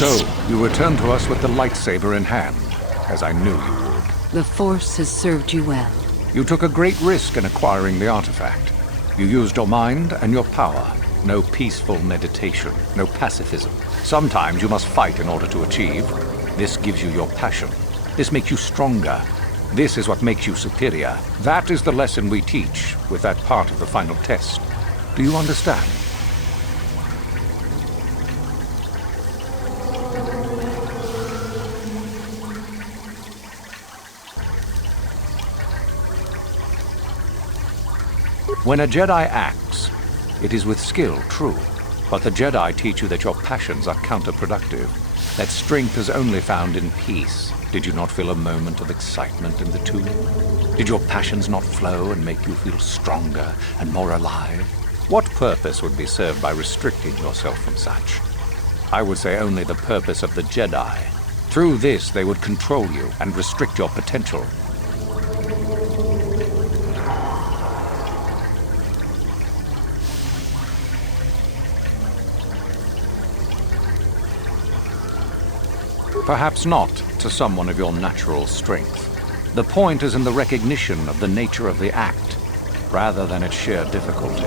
So, you return to us with the lightsaber in hand, as I knew you would. The Force has served you well. You took a great risk in acquiring the artifact. You used your mind and your power. No peaceful meditation, no pacifism. Sometimes you must fight in order to achieve. This gives you your passion. This makes you stronger. This is what makes you superior. That is the lesson we teach with that part of the final test. Do you understand? When a Jedi acts, it is with skill, true. But the Jedi teach you that your passions are counterproductive, that strength is only found in peace. Did you not feel a moment of excitement in the tomb? Did your passions not flow and make you feel stronger and more alive? What purpose would be served by restricting yourself from such? I would say only the purpose of the Jedi. Through this, they would control you and restrict your potential. Perhaps not to someone of your natural strength. The point is in the recognition of the nature of the act, rather than its sheer difficulty.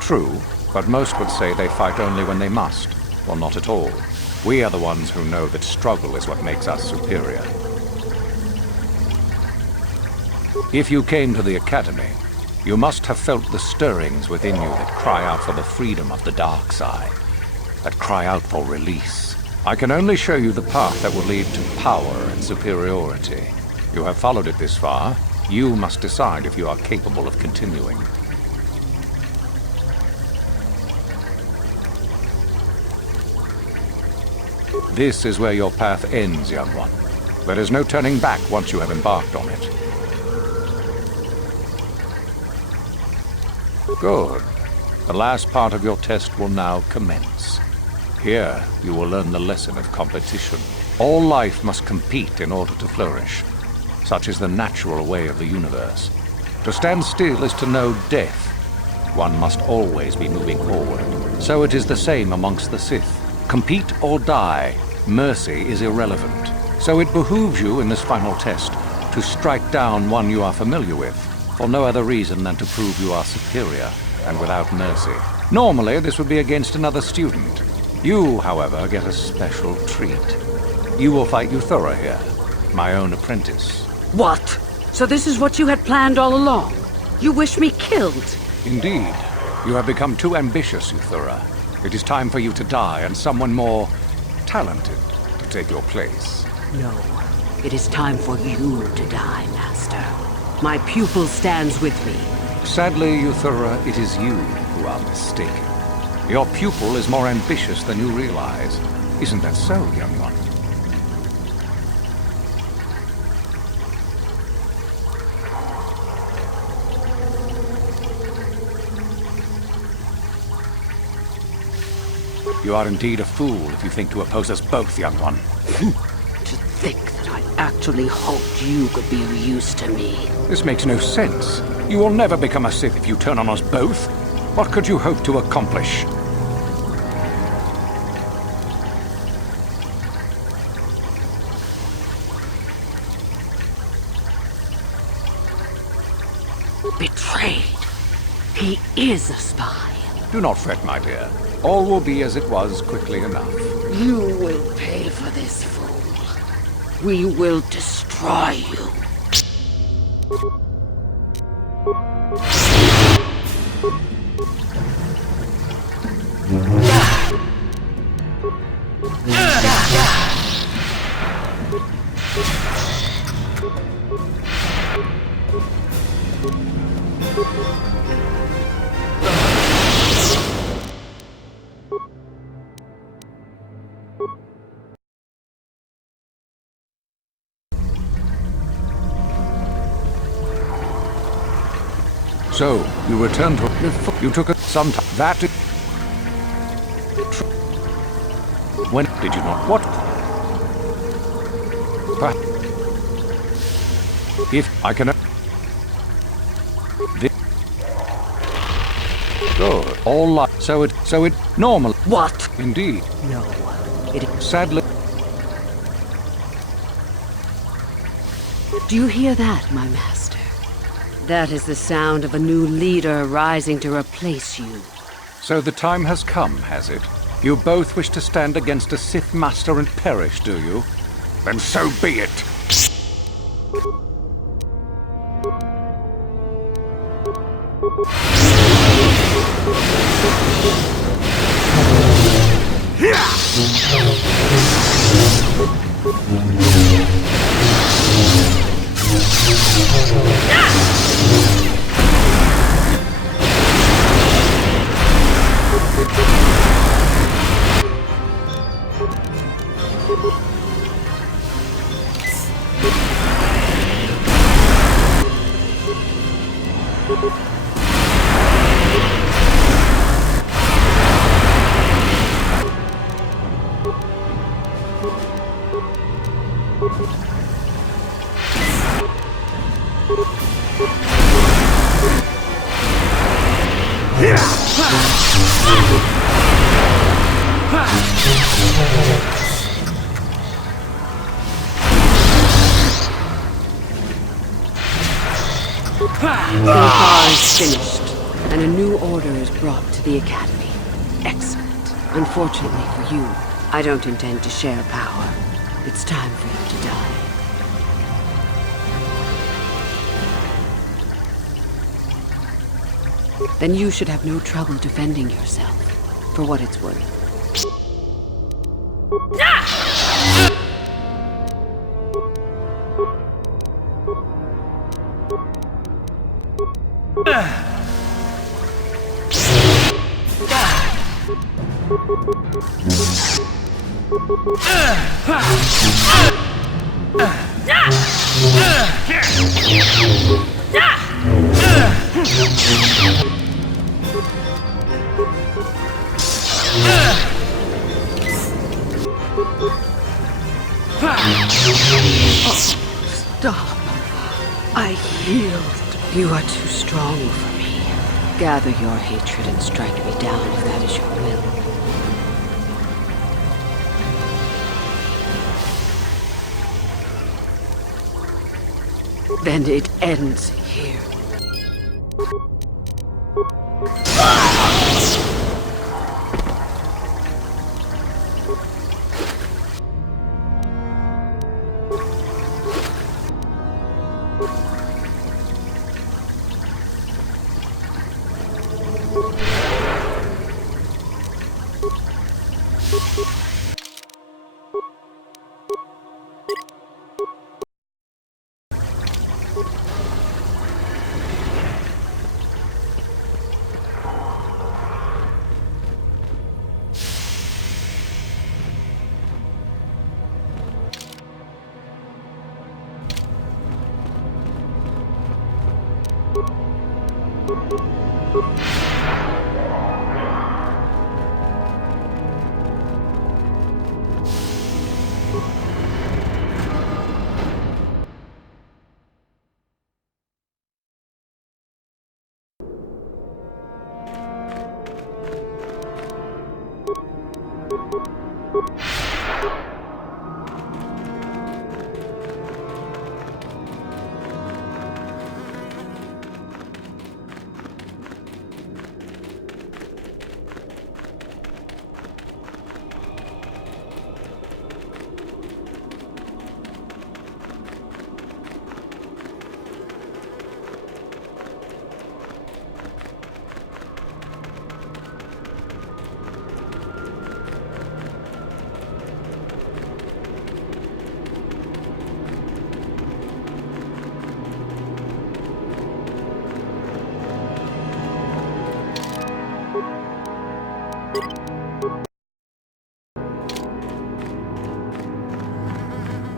True, but most would say they fight only when they must, or not at all. We are the ones who know that struggle is what makes us superior. If you came to the Academy, you must have felt the stirrings within you that cry out for the freedom of the dark side, that cry out for release. I can only show you the path that will lead to power and superiority. You have followed it this far. You must decide if you are capable of continuing. This is where your path ends, young one. There is no turning back once you have embarked on it. Good. The last part of your test will now commence. Here, you will learn the lesson of competition. All life must compete in order to flourish. Such is the natural way of the universe. To stand still is to know death. One must always be moving forward. So it is the same amongst the Sith. Compete or die, mercy is irrelevant. So it behooves you in this final test to strike down one you are familiar with, for no other reason than to prove you are superior and without mercy. Normally, this would be against another student. You, however, get a special treat. You will fight Euthura here, my own apprentice. What? So this is what you had planned all along? You wish me killed? Indeed. You have become too ambitious, Euthura. It is time for you to die and someone more talented to take your place. No. It is time for you to die, Master. My pupil stands with me. Sadly, Euthura, it is you who are mistaken. Your pupil is more ambitious than you realize. Isn't that so, young one? You are indeed a fool if you think to oppose us both, young one. To think that I actually hoped you could be of use to me. This makes no sense. You will never become a Sith if you turn on us both. What could you hope to accomplish? Betrayed. He is a spy. Do not fret, my dear. All will be as it was quickly enough. You will pay for this, fool. We will destroy you. So, you returned to... You took some time. That is... When did you not? What? If I can... Good. All life. So it... Normal. What? Indeed. No. It is... Sadly... Do you hear that, my master? That is the sound of a new leader rising to replace you. So the time has come, has it? You both wish to stand against a Sith Master and perish, do you? Then so be it! Ilfar is finished, and a new order is brought to the Academy. Excellent. Unfortunately for you, I don't intend to share power. It's time for you to die. Then you should have no trouble defending yourself, for what it's worth. Stop. I yield. You are too strong for me. Gather your hatred and strike me down if that is your will. Then it ends here.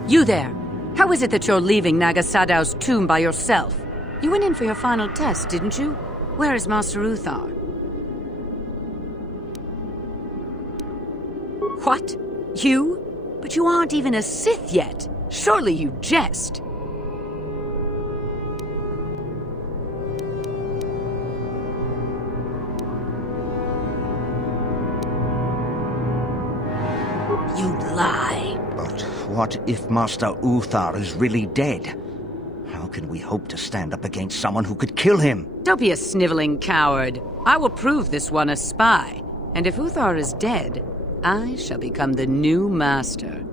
You there! How is it that you're leaving Nagasadow's tomb by yourself? You went in for your final test, didn't you? Where is Master Uthar? What? You? But you aren't even a Sith yet. Surely you jest. You lie. But what if Master Uthar is really dead? How can we hope to stand up against someone who could kill him? Don't be a sniveling coward. I will prove this one a spy. And if Uthar is dead, I shall become the new master.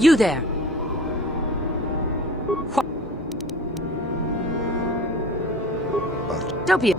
You there! Don't be a...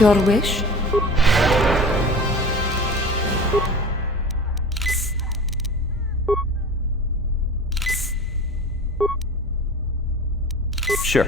Your wish? Sure.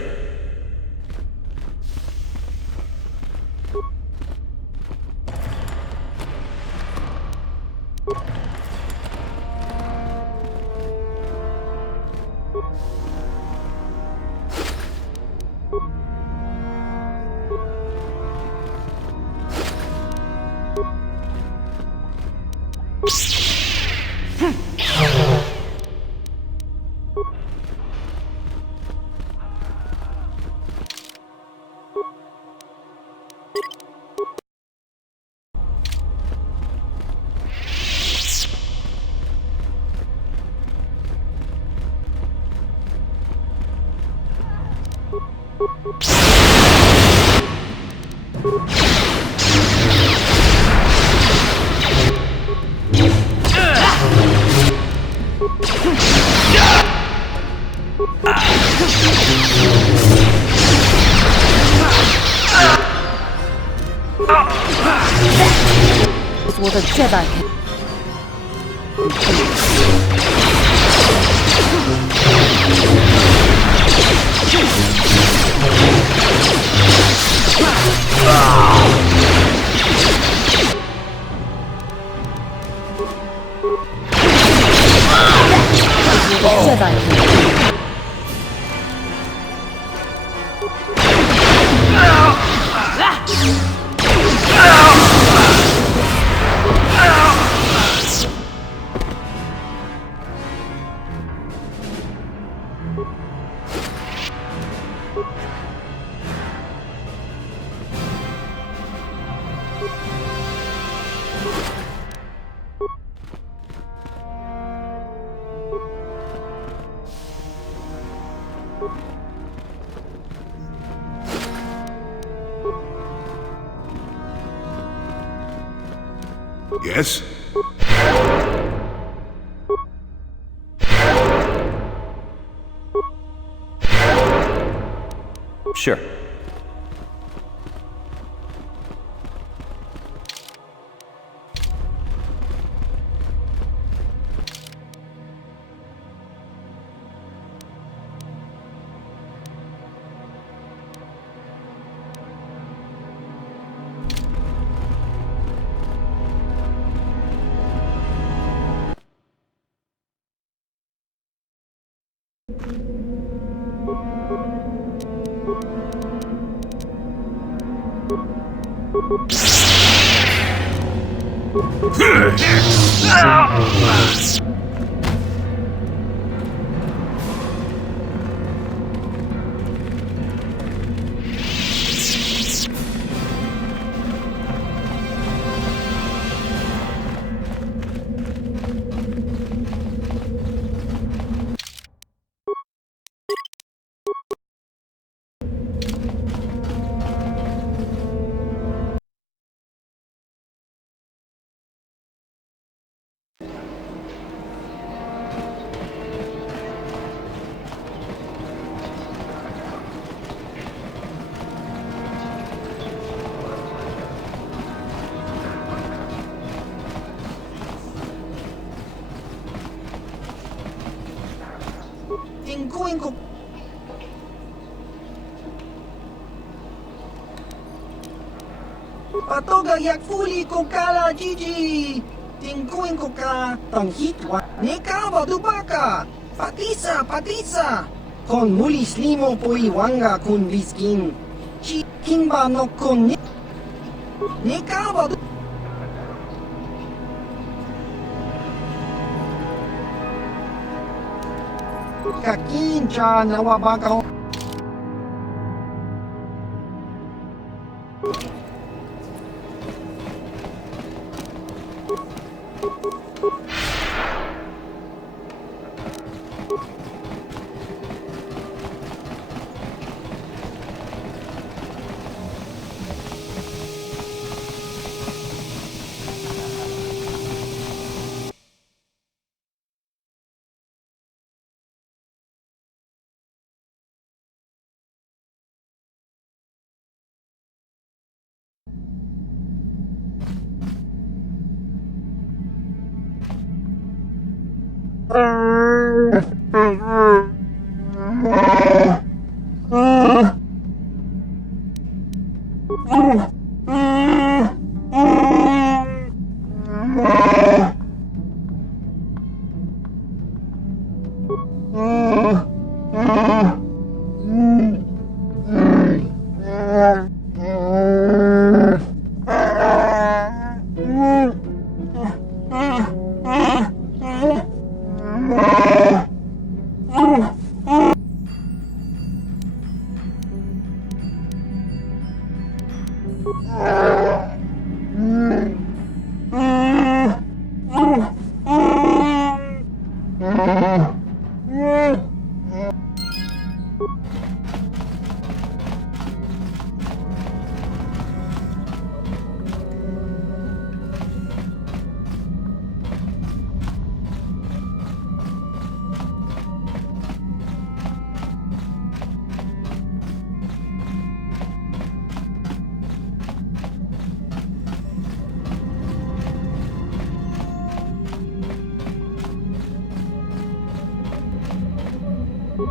Is what a Jedi can. Jedi can. Yes? Sure. Patoga jak fuli kokala Gigi. Tingkuin ko ka tang hitwa. Nekawa dubaka. Patisa. Kon mulis limo po iwanga kun biskin. Kimba no kon Nekawa du... Kakincha nawabaka.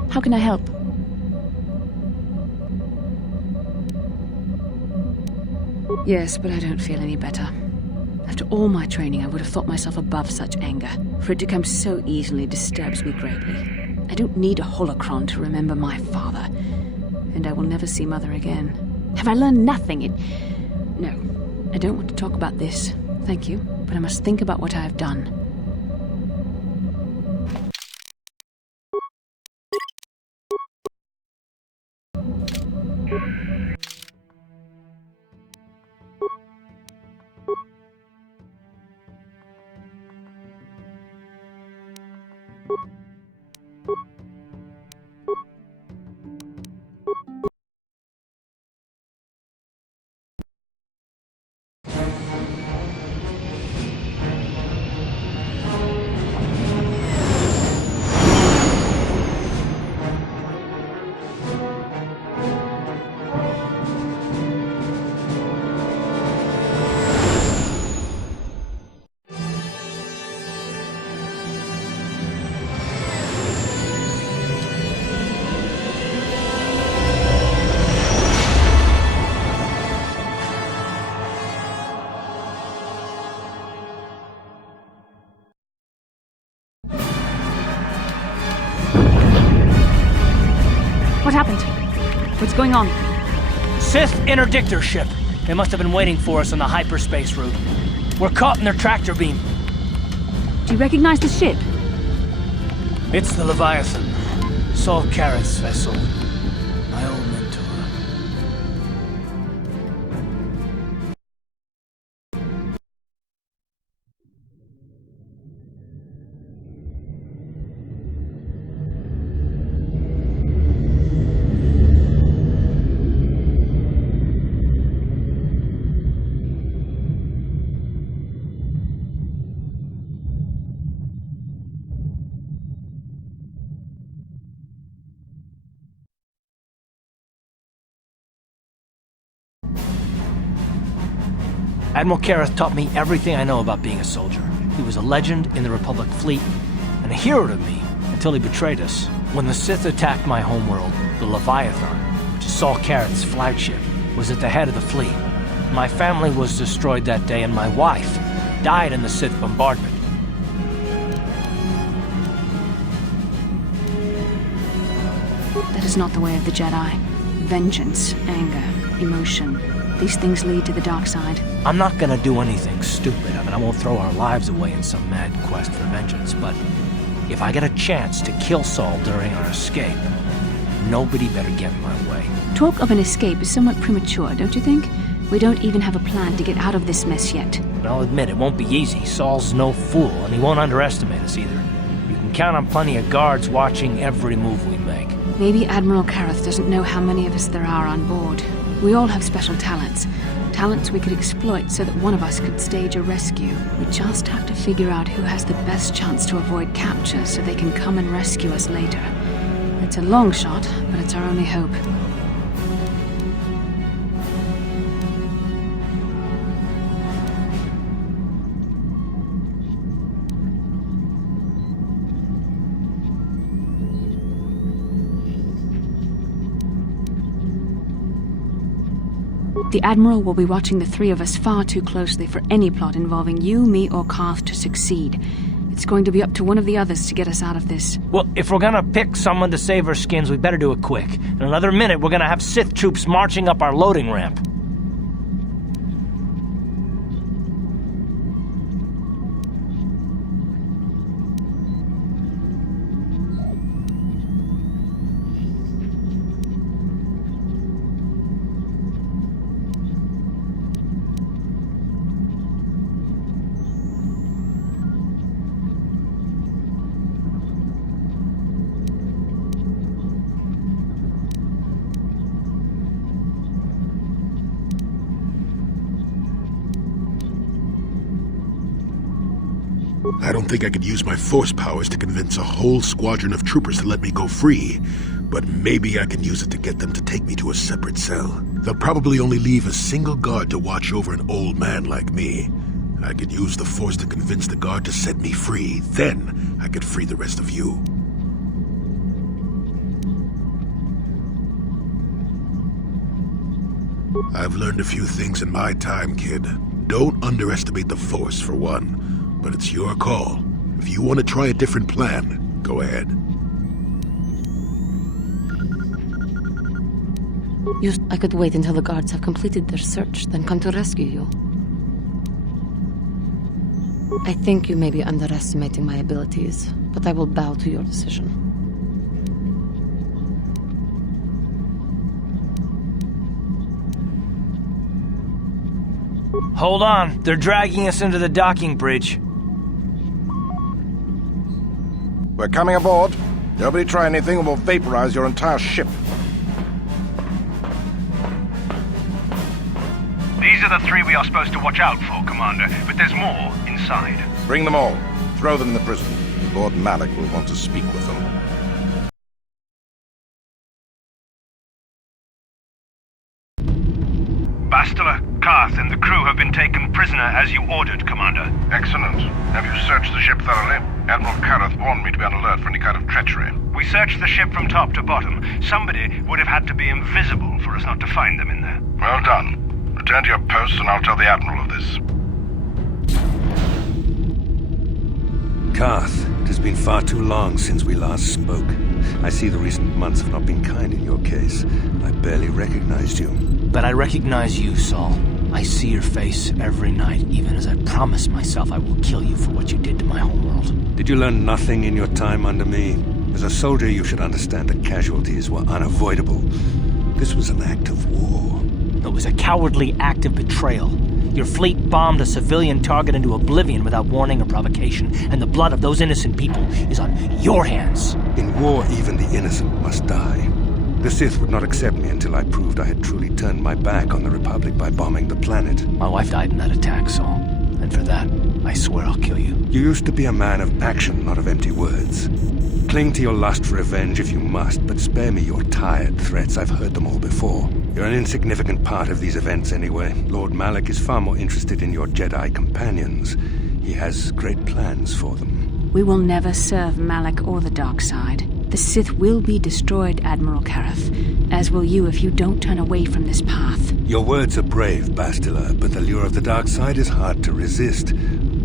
How can I help? Yes, but I don't feel any better. After all my training, I would have thought myself above such anger. For it to come so easily disturbs me greatly. I don't need a holocron to remember my father. And I will never see Mother again. Have I learned nothing? No, I don't want to talk about this. Thank you, but I must think about what I have done. What happened? What's going on? Sith interdictor ship. They must have been waiting for us on the hyperspace route. We're caught in their tractor beam. Do you recognize the ship? It's the Leviathan. Saul Carrot's vessel. My old mentor. Admiral Kareth taught me everything I know about being a soldier. He was a legend in the Republic fleet, and a hero to me until he betrayed us. When the Sith attacked my homeworld, the Leviathan, which is Saul Carrad's flagship, was at the head of the fleet. My family was destroyed that day, and my wife died in the Sith bombardment. That is not the way of the Jedi. Vengeance, anger, emotion. These things lead to the dark side. I'm not gonna do anything stupid. I won't throw our lives away in some mad quest for vengeance, but if I get a chance to kill Saul during our escape, nobody better get in my way. Talk of an escape is somewhat premature, don't you think? We don't even have a plan to get out of this mess yet. I'll admit, it won't be easy. Saul's no fool, and he won't underestimate us either. You can count on plenty of guards watching every move we make. Maybe Admiral Kareth doesn't know how many of us there are on board. We all have special talents. Talents we could exploit so that one of us could stage a rescue. We just have to figure out who has the best chance to avoid capture so they can come and rescue us later. It's a long shot, but it's our only hope. The Admiral will be watching the three of us far too closely for any plot involving you, me, or Karth to succeed. It's going to be up to one of the others to get us out of this. Well, if we're gonna pick someone to save our skins, we better do it quick. In another minute, we're gonna have Sith troops marching up our loading ramp. I don't think I could use my force powers to convince a whole squadron of troopers to let me go free, but maybe I can use it to get them to take me to a separate cell. They'll probably only leave a single guard to watch over an old man like me. I could use the force to convince the guard to set me free. Then I could free the rest of you. I've learned a few things in my time, kid. Don't underestimate the force, for one. But it's your call. If you want to try a different plan, go ahead. I could wait until the guards have completed their search, then come to rescue you. I think you may be underestimating my abilities, but I will bow to your decision. Hold on, they're dragging us into the docking bridge. We're coming aboard. Nobody try anything or we'll vaporize your entire ship. These are the three we are supposed to watch out for, Commander, but there's more inside. Bring them all. Throw them in the prison. Lord Malik will want to speak with them. Bastila, Karth, and the crew have been taken prisoner as you ordered, Commander. Excellent. Have you searched the ship thoroughly? Admiral Kareth warned me to be on alert for any kind of treachery. We searched the ship from top to bottom. Somebody would have had to be invisible for us not to find them in there. Well done. Return to your post and I'll tell the Admiral of this. Karth, it has been far too long since we last spoke. I see the recent months have not been kind in your case. I barely recognized you. But I recognize you, Saul. I see your face every night, even as I promise myself I will kill you for what you did to my homeworld. Did you learn nothing in your time under me? As a soldier, you should understand that casualties were unavoidable. This was an act of war. It was a cowardly act of betrayal. Your fleet bombed a civilian target into oblivion without warning or provocation, and the blood of those innocent people is on your hands. In war, even the innocent must die. The Sith would not accept me until I proved I had truly turned my back on the Republic by bombing the planet. My wife died in that attack, Saul. And for that, I swear I'll kill you. You used to be a man of action, not of empty words. Cling to your lust for revenge if you must, but spare me your tired threats. I've heard them all before. You're an insignificant part of these events anyway. Lord Malik is far more interested in your Jedi companions. He has great plans for them. We will never serve Malak or the dark side. The Sith will be destroyed, Admiral Kareth, as will you if you don't turn away from this path. Your words are brave, Bastila, but the lure of the dark side is hard to resist.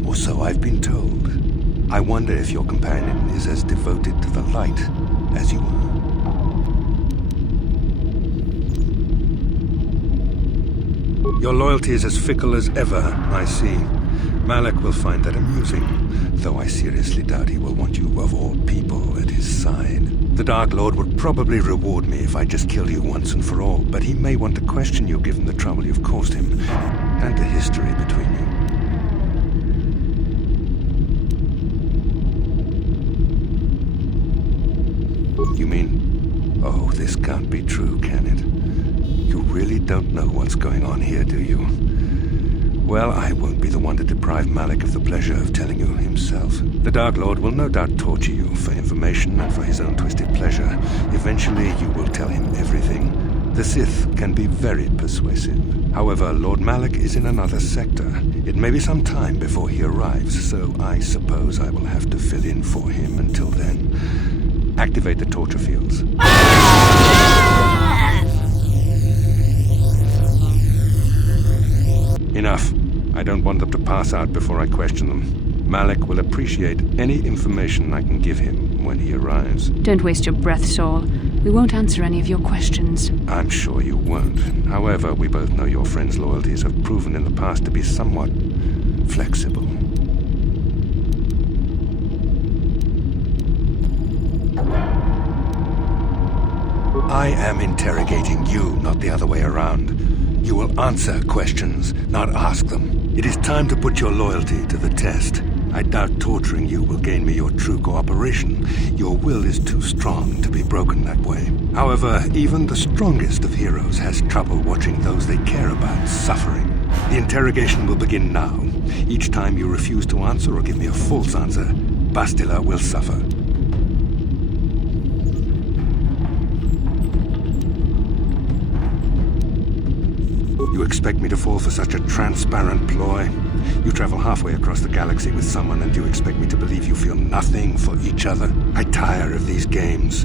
Or so I've been told. I wonder if your companion is as devoted to the light as you are. Your loyalty is as fickle as ever, I see. Malak will find that amusing, though I seriously doubt he will want you of all people at his side. The Dark Lord would probably reward me if I just killed you once and for all, but he may want to question you given the trouble you've caused him, and the history between you. You mean... Oh, this can't be true, can it? You really don't know what's going on here, do you? Well, I won't be the one to deprive Malak of the pleasure of telling you himself. The Dark Lord will no doubt torture you for information and for his own twisted pleasure. Eventually, you will tell him everything. The Sith can be very persuasive. However, Lord Malak is in another sector. It may be some time before he arrives, so I suppose I will have to fill in for him until then. Activate the torture fields. Enough. I don't want them to pass out before I question them. Malak will appreciate any information I can give him when he arrives. Don't waste your breath, Saul. We won't answer any of your questions. I'm sure you won't. However, we both know your friend's loyalties have proven in the past to be somewhat flexible. I am interrogating you, not the other way around. You will answer questions, not ask them. It is time to put your loyalty to the test. I doubt torturing you will gain me your true cooperation. Your will is too strong to be broken that way. However, even the strongest of heroes has trouble watching those they care about suffering. The interrogation will begin now. Each time you refuse to answer or give me a false answer, Bastila will suffer. You expect me to fall for such a transparent ploy? You travel halfway across the galaxy with someone and you expect me to believe you feel nothing for each other? I tire of these games.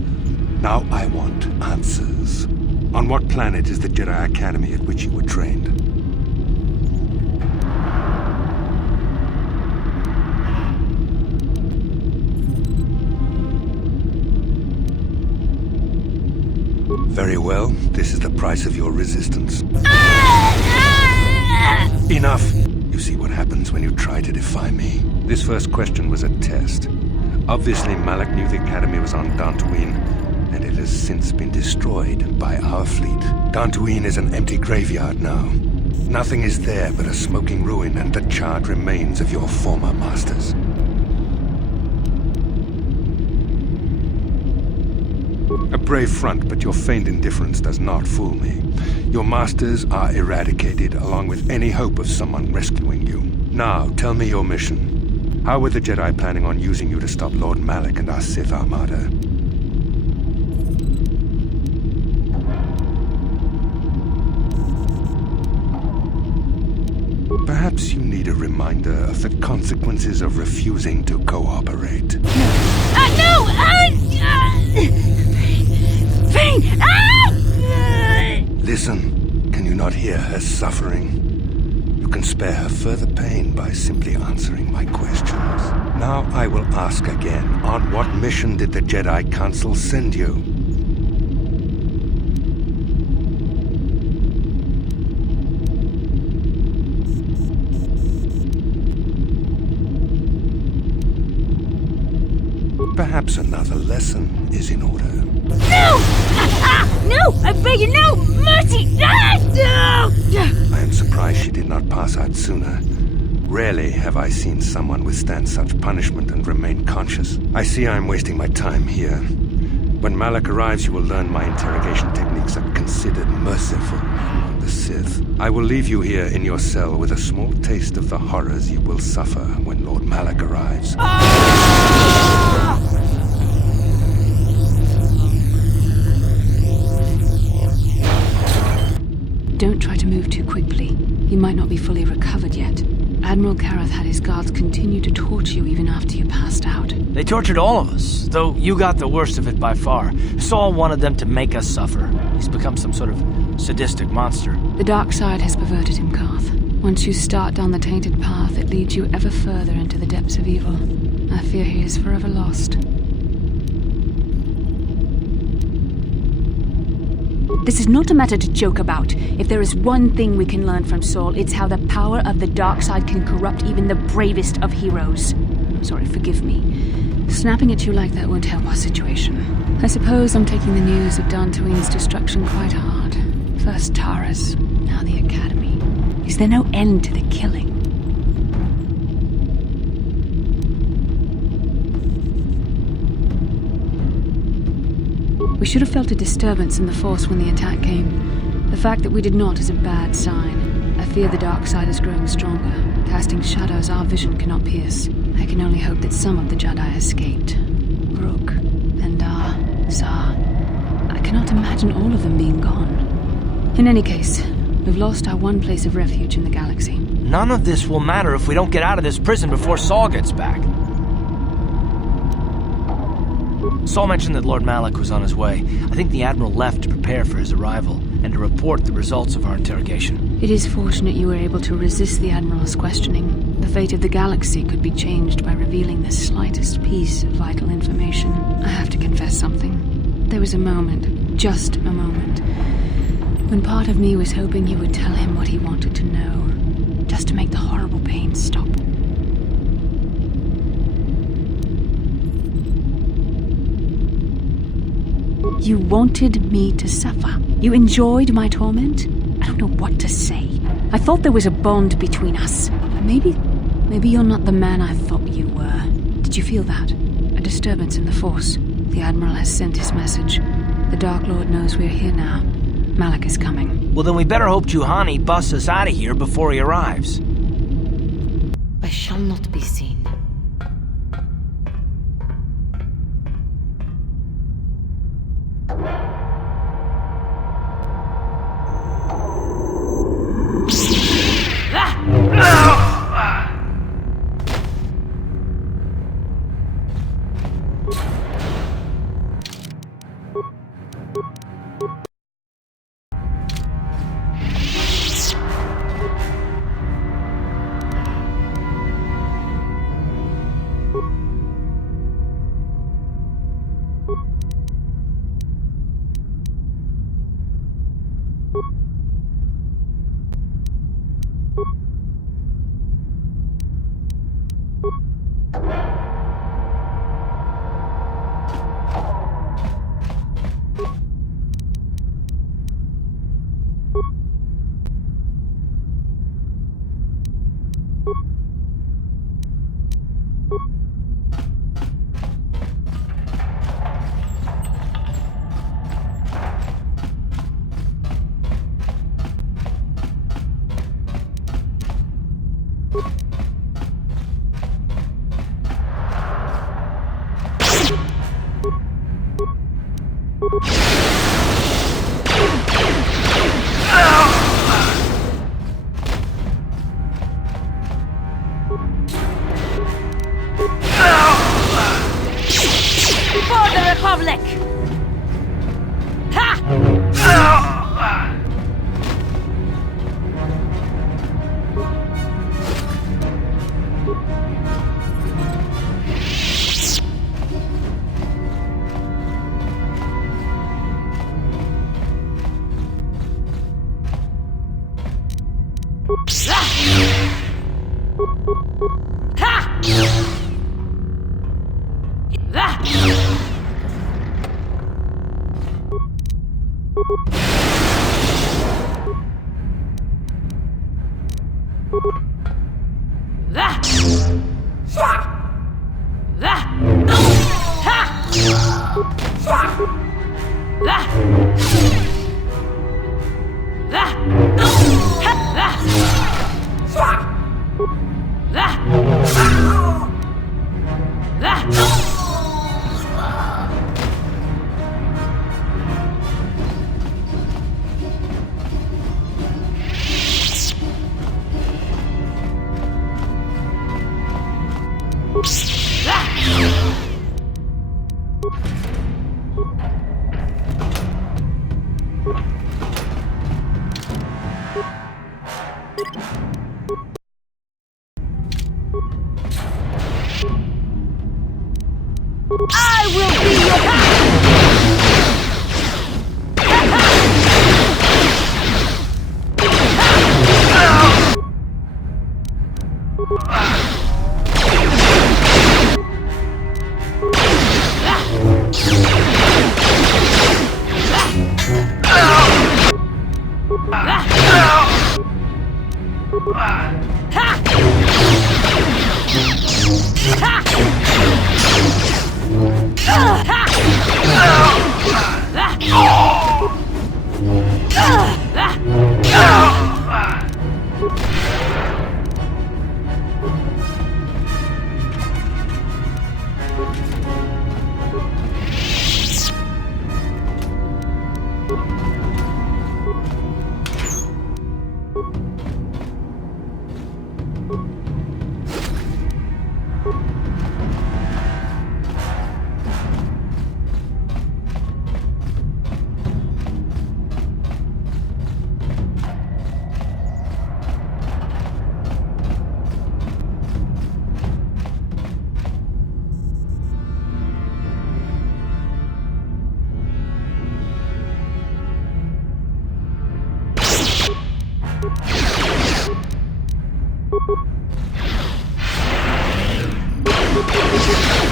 Now I want answers. On what planet is the Jedi Academy at which you were trained? Very well, this is the price of your resistance. Enough! You see what happens when you try to defy me. This first question was a test. Obviously, Malak knew the Academy was on Dantooine, and it has since been destroyed by our fleet. Dantooine is an empty graveyard now. Nothing is there but a smoking ruin and the charred remains of your former masters. A brave front, but your feigned indifference does not fool me. Your masters are eradicated, along with any hope of someone rescuing you. Now, tell me your mission. How were the Jedi planning on using you to stop Lord Malak and our Sith Armada? Perhaps you need a reminder of the consequences of refusing to cooperate. No! Pain! Listen, can you not hear her suffering? You can spare her further pain by simply answering my questions. Now I will ask again, on what mission did the Jedi Council send you? Perhaps another lesson is in order. No! No! I beg you, no! Mercy! No! I am surprised she did not pass out sooner. Rarely have I seen someone withstand such punishment and remain conscious. I see I am wasting my time here. When Malak arrives, you will learn my interrogation techniques are considered merciful among the Sith. I will leave you here in your cell with a small taste of the horrors you will suffer when Lord Malak arrives. Don't try to move too quickly. You might not be fully recovered yet. Admiral Kareth had his guards continue to torture you even after you passed out. They tortured all of us, though you got the worst of it by far. Saul wanted them to make us suffer. He's become some sort of sadistic monster. The dark side has perverted him, Karth. Once you start down the tainted path, it leads you ever further into the depths of evil. I fear he is forever lost. This is not a matter to joke about. If there is one thing we can learn from Saul, it's how the power of the dark side can corrupt even the bravest of heroes. I'm sorry, forgive me. Snapping at you like that won't help our situation. I suppose I'm taking the news of Dantooine's destruction quite hard. First Tara's, now the Academy. Is there no end to the killing? We should have felt a disturbance in the Force when the attack came. The fact that we did not is a bad sign. I fear the dark side is growing stronger, casting shadows our vision cannot pierce. I can only hope that some of the Jedi escaped. Rook, Endar, Zar. I cannot imagine all of them being gone. In any case, we've lost our one place of refuge in the galaxy. None of this will matter if we don't get out of this prison before Saul gets back. Saul mentioned that Lord Malak was on his way. I think the Admiral left to prepare for his arrival and to report the results of our interrogation. It is fortunate you were able to resist the Admiral's questioning. The fate of the galaxy could be changed by revealing the slightest piece of vital information. I have to confess something. There was a moment, just a moment, when part of me was hoping you would tell him what he wanted to know, just to make the horrible pain stop. You wanted me to suffer. You enjoyed my torment? I don't know what to say. I thought there was a bond between us. Maybe you're not the man I thought you were. Did you feel that? A disturbance in the Force. The Admiral has sent his message. The Dark Lord knows we're here now. Malak is coming. Well, then we better hope Juhani busts us out of here before he arrives. I shall not be seen. I will be your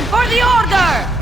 For the Order!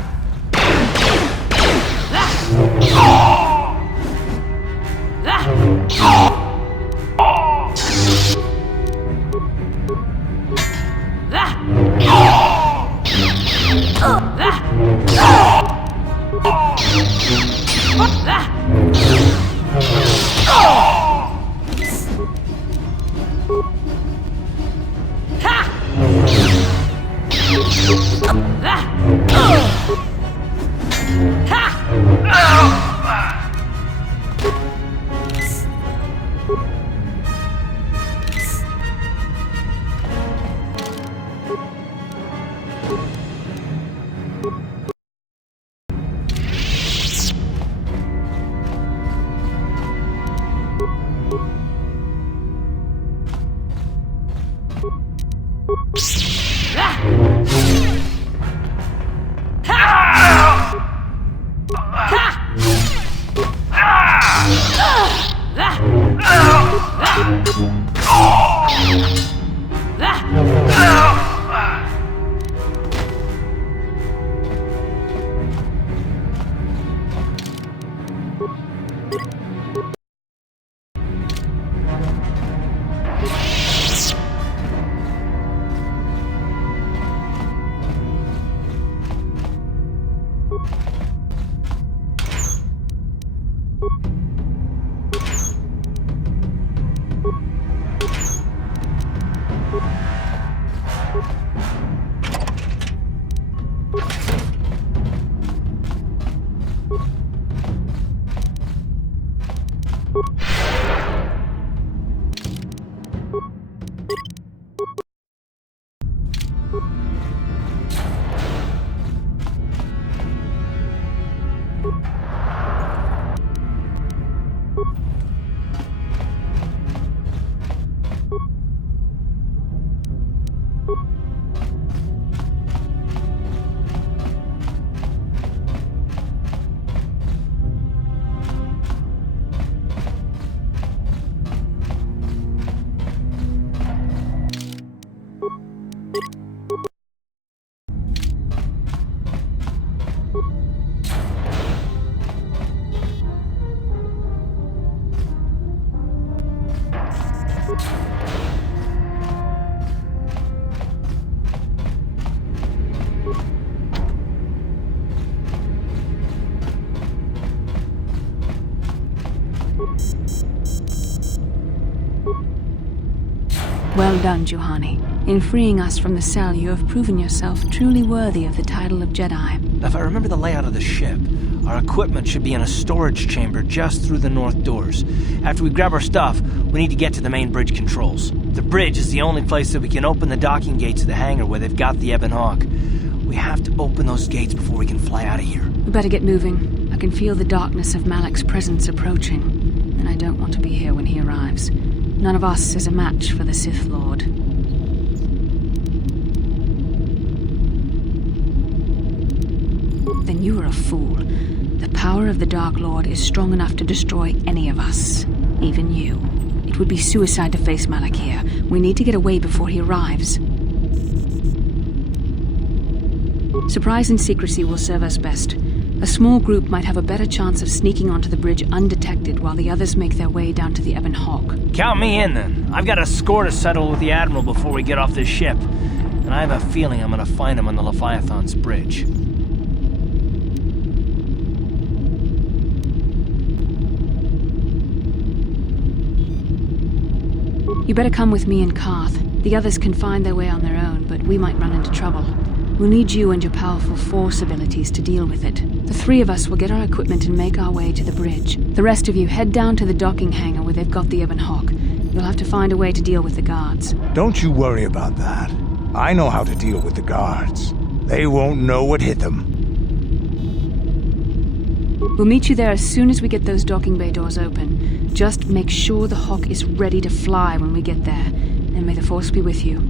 Well done, Juhani. In freeing us from the cell, you have proven yourself truly worthy of the title of Jedi. If I remember the layout of the ship, our equipment should be in a storage chamber just through the north doors. After we grab our stuff, we need to get to the main bridge controls. The bridge is the only place that we can open the docking gates of the hangar where they've got the Ebon Hawk. We have to open those gates before we can fly out of here. We better get moving. I can feel the darkness of Malak's presence approaching, and I don't want to be here when he arrives. None of us is a match for the Sith Lord. Then you are a fool. The power of the Dark Lord is strong enough to destroy any of us, even you. It would be suicide to face Malak here. We need to get away before he arrives. Surprise and secrecy will serve us best. A small group might have a better chance of sneaking onto the bridge undetected while the others make their way down to the Ebon Hawk. Count me in, then. I've got a score to settle with the Admiral before we get off this ship. And I have a feeling I'm gonna find him on the Leviathan's bridge. You better come with me and Karth. The others can find their way on their own, but we might run into trouble. We'll need you and your powerful Force abilities to deal with it. The three of us will get our equipment and make our way to the bridge. The rest of you head down to the docking hangar where they've got the Ebon Hawk. You'll have to find a way to deal with the guards. Don't you worry about that. I know how to deal with the guards. They won't know what hit them. We'll meet you there as soon as we get those docking bay doors open. Just make sure the Hawk is ready to fly when we get there. And may the Force be with you.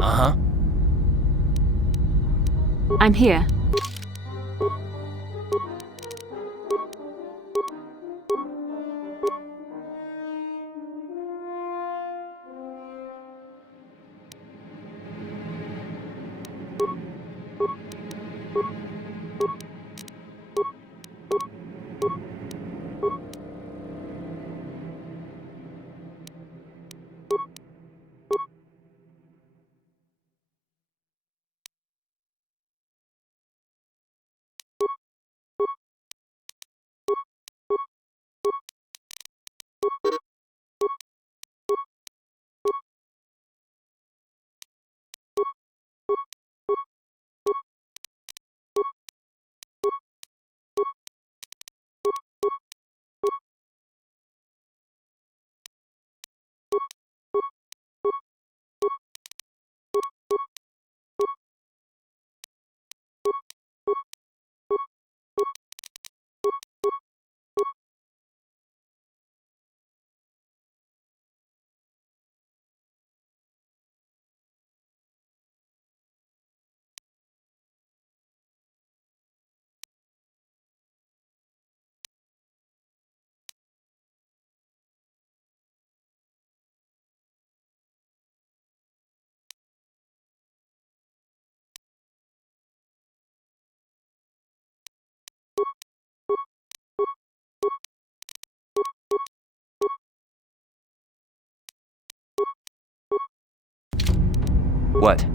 Uh-huh. I'm here. What?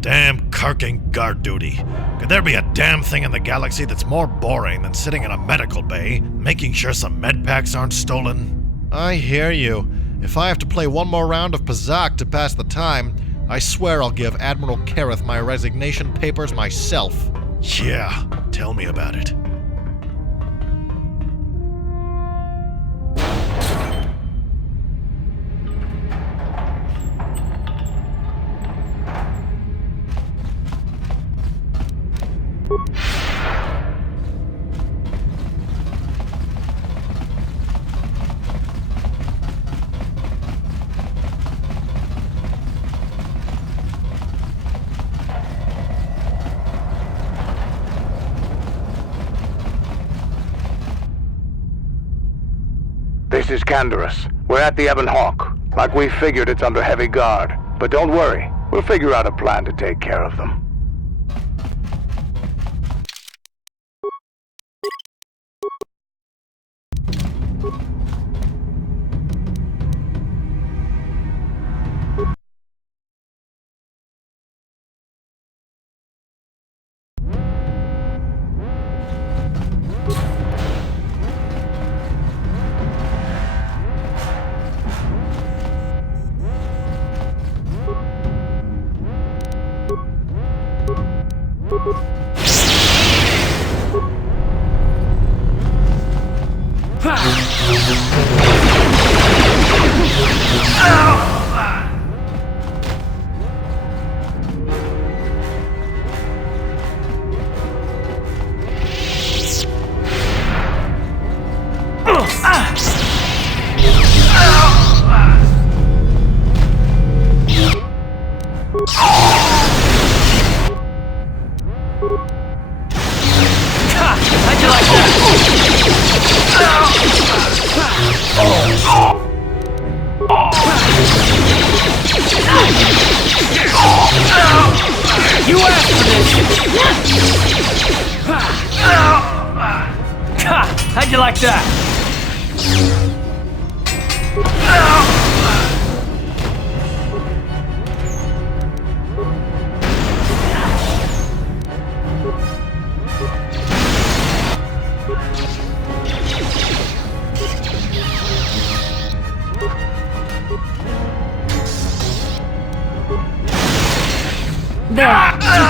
Damn carking guard duty. Could there be a damn thing in the galaxy that's more boring than sitting in a medical bay, making sure some med packs aren't stolen? I hear you. If I have to play one more round of Pazak to pass the time, I swear I'll give Admiral Kareth my resignation papers myself. Yeah, tell me about it. This is Canderous. We're at the Ebon Hawk. Like we figured, it's under heavy guard. But don't worry, we'll figure out a plan to take care of them. You asked for this! How'd you like that? There, take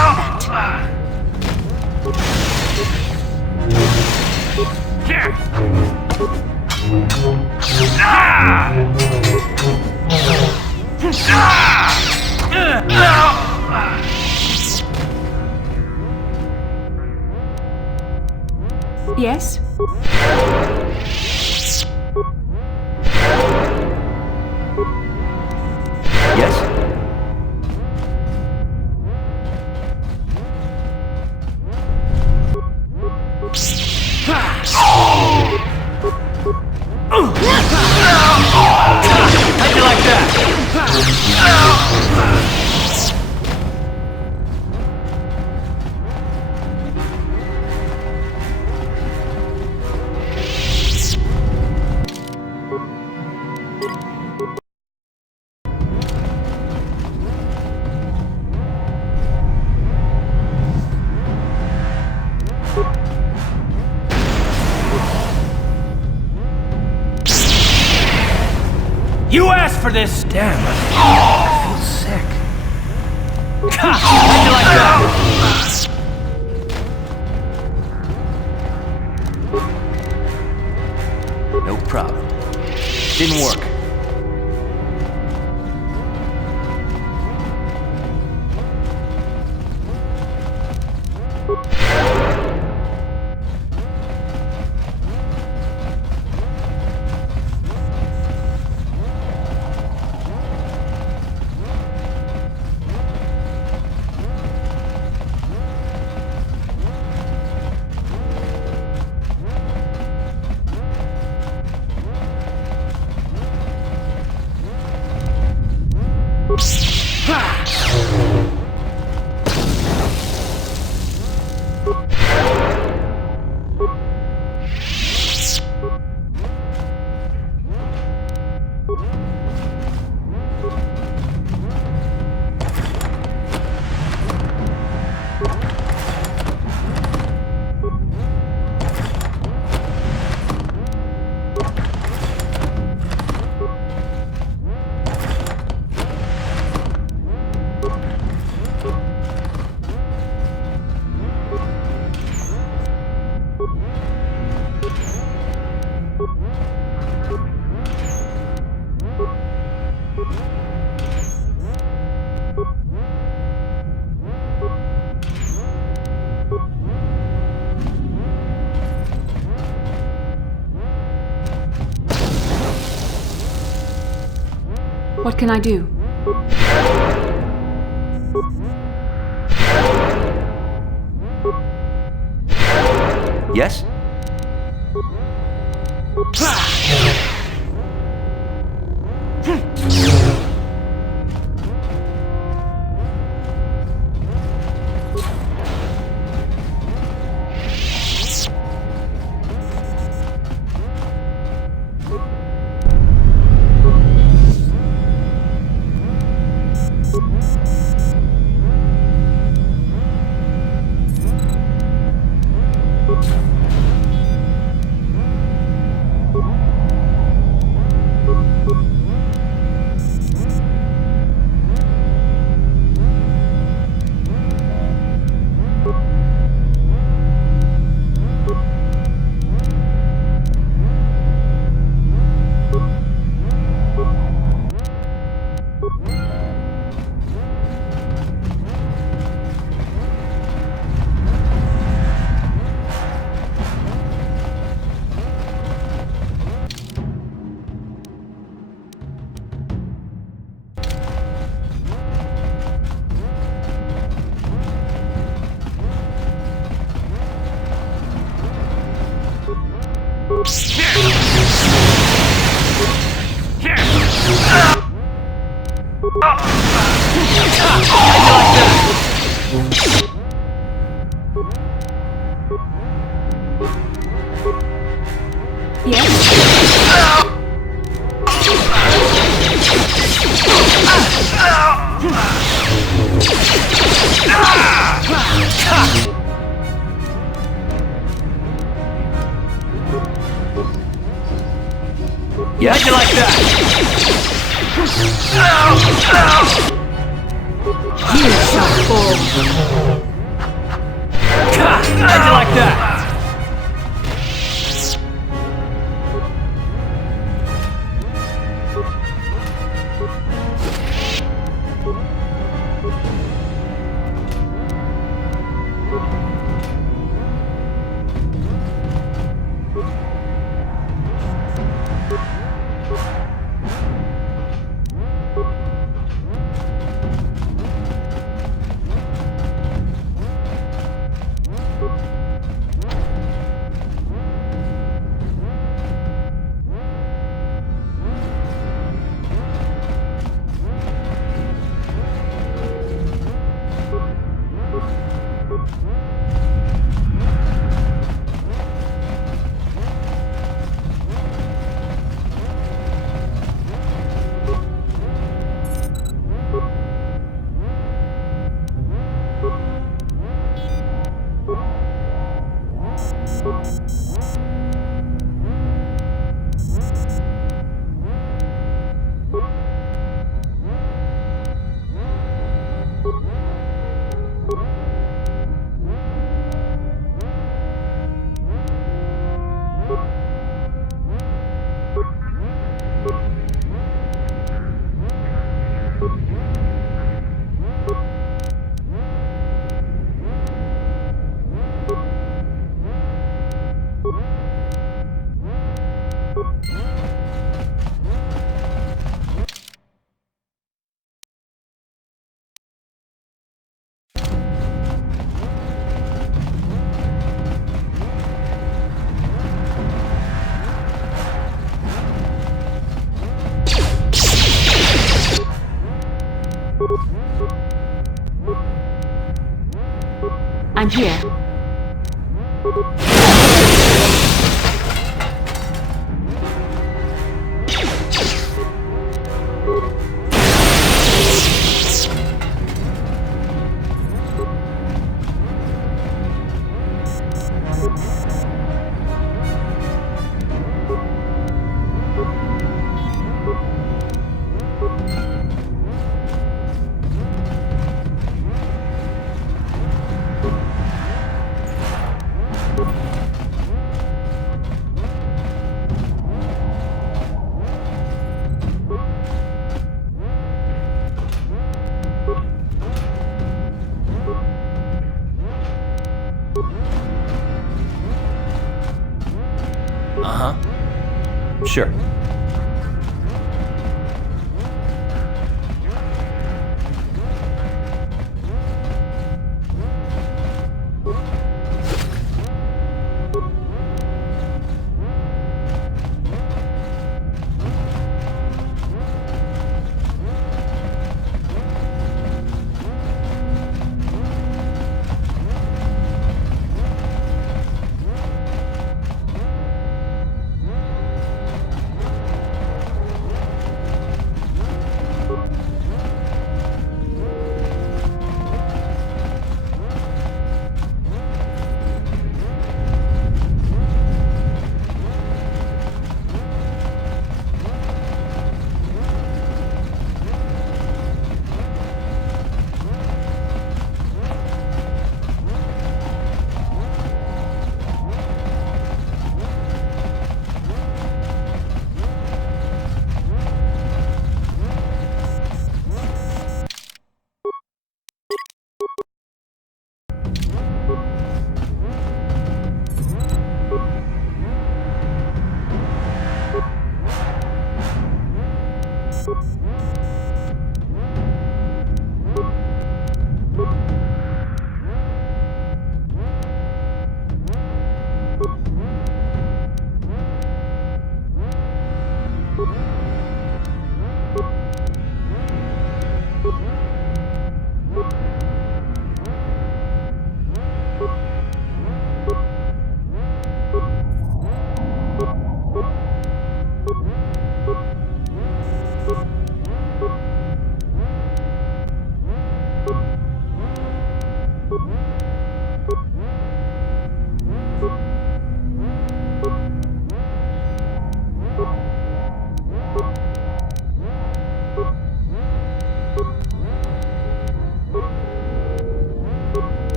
that. Yes? Yes? How'd you like that? You asked for this! Damn, I feel sick. How'd you like that? proud. Didn't work. What can I do? Yes? Yeah, how'd you like that? You shall fall. How'd you like that? I'm here. Sure.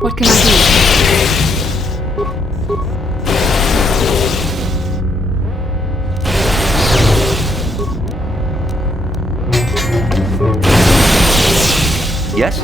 What can I do? Yes?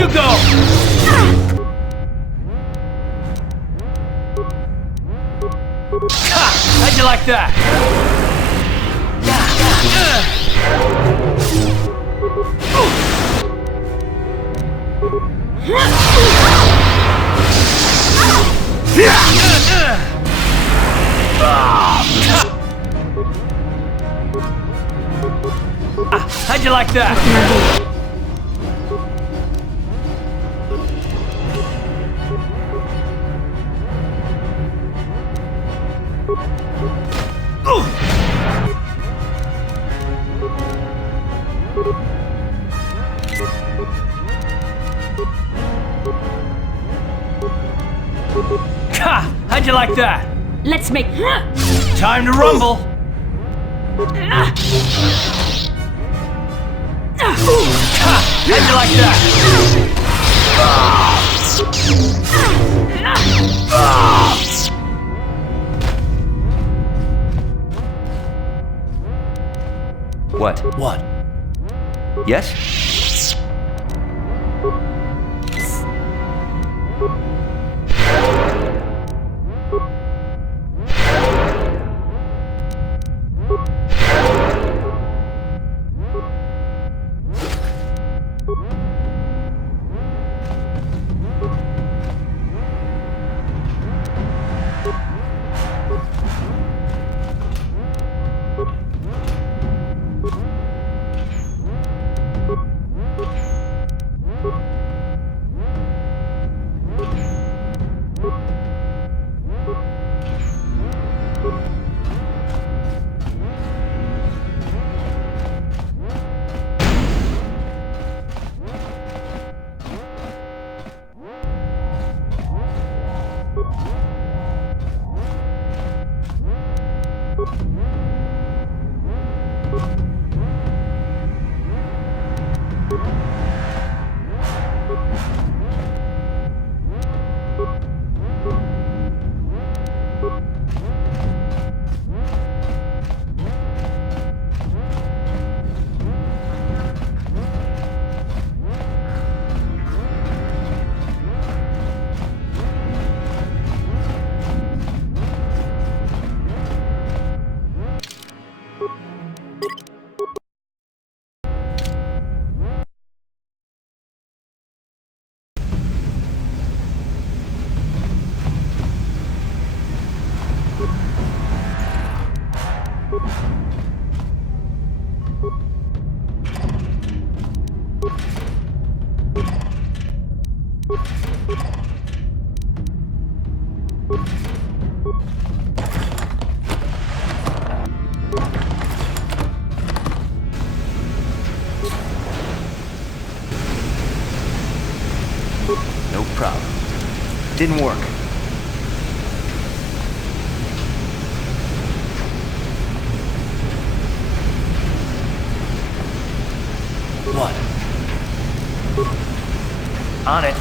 you go! Ha! How'd you like that? How'd you like that? Ha! How'd you like that? Let's make... Time to rumble! Ha! How'd you like that? What? What? Yes? No problem. Didn't work. What? On it.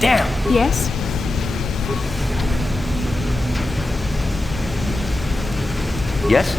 Damn! Yes? Yes?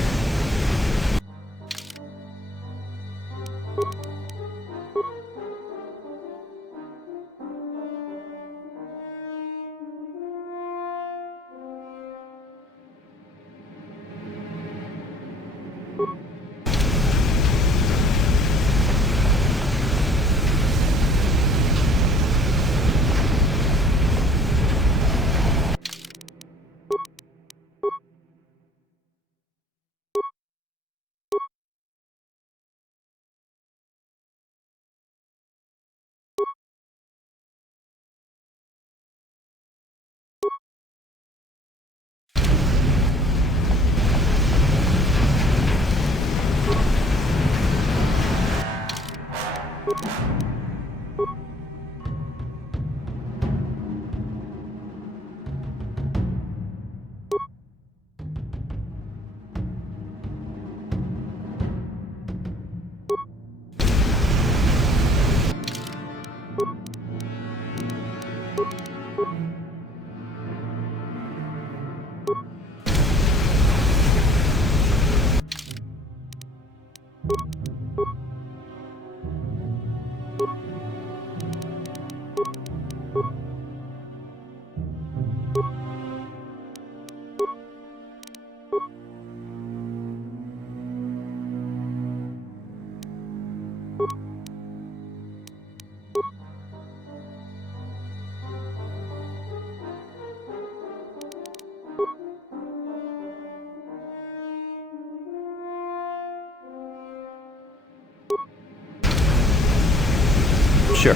Sure.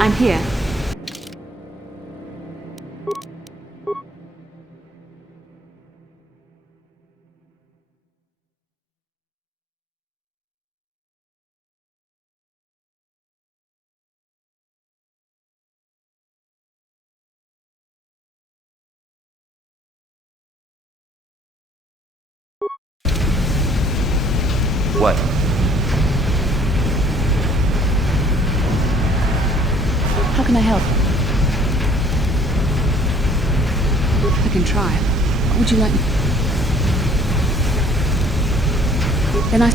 I'm here. What? How can I help? I can try. What would you like me? Then I...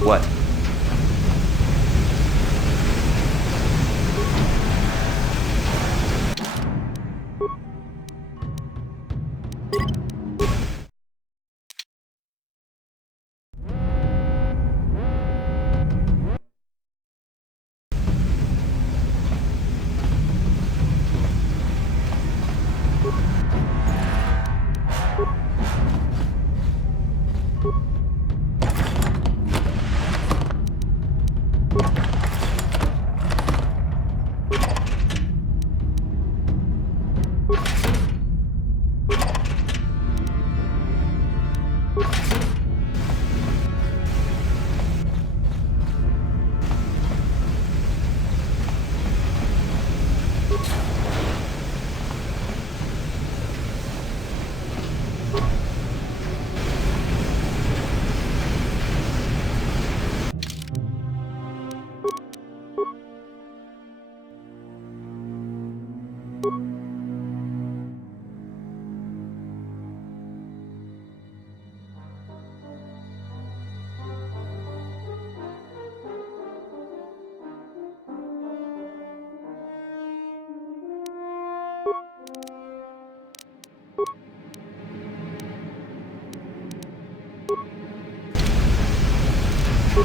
What?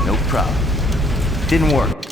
No problem. Didn't work.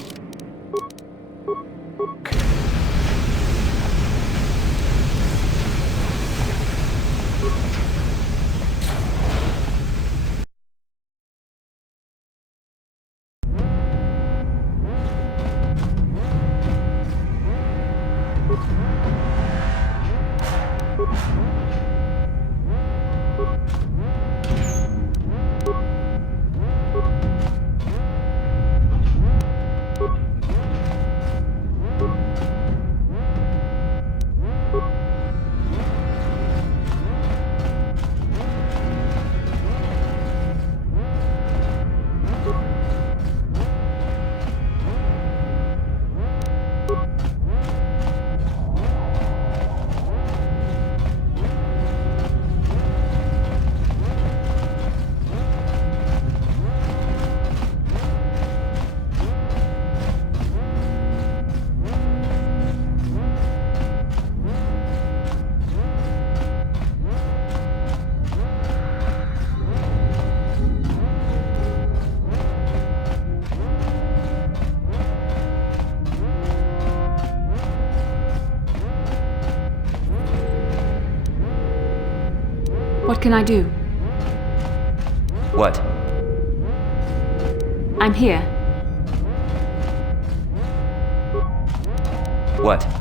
What can I do? What? I'm here. What?